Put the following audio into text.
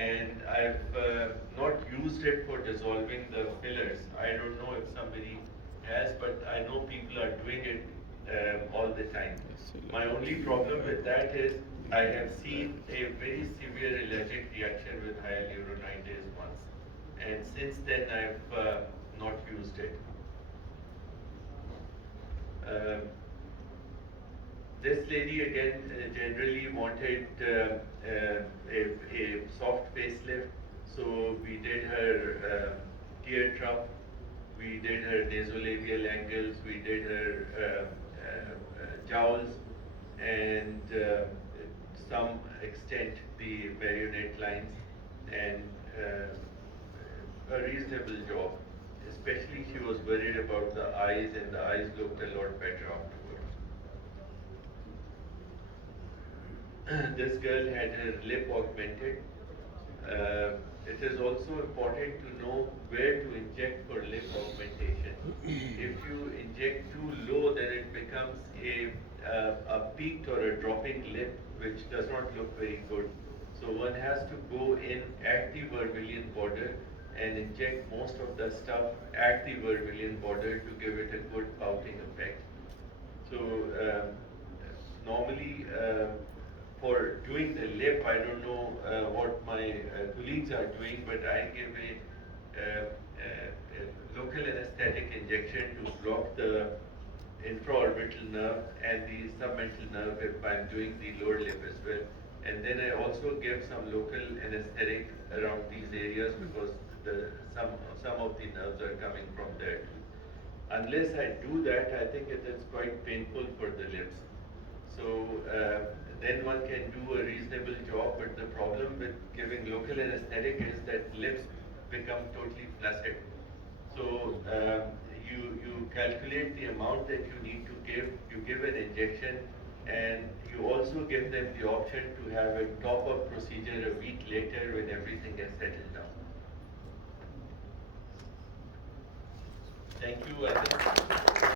and I've not used it for dissolving the fillers. I don't know if somebody has, but I know people are doing it all the time. My only problem with that is I have seen a very severe allergic reaction with hyaluronidase once, and since then I've not used it. Um, this lady again generally wanted a soft facelift, so we did her tear trough, we did her nasolabial angles, we did her jowls, and some extent the marionette lines, and a reasonable job. Especially she was worried about the eyes, and the eyes looked a lot better afterwards. This girl had her lip augmented. It is also important to know where to inject for lip augmentation. If you inject too low, then it becomes a peaked or a dropping lip, which does not look very good. So one has to go in at the vermilion border and inject most of the stuff at the vermilion border to give it a good pouting effect. So normally for doing the lip, I don't know what my colleagues are doing, but I give a local anesthetic injection to block the infraorbital nerve and the submental nerve if I'm doing the lower lip as well. And then I also give some local anesthetic around these areas because some of the nerves are coming from there too. Unless I do that, I think it is quite painful for the lips. So then one can do a reasonable job, but the problem with giving local anesthetic is that lips become totally flaccid. So you calculate the amount that you need to give, you give an injection, and you also give them the option to have a top-up procedure a week later when everything has settled down. Thank you. I think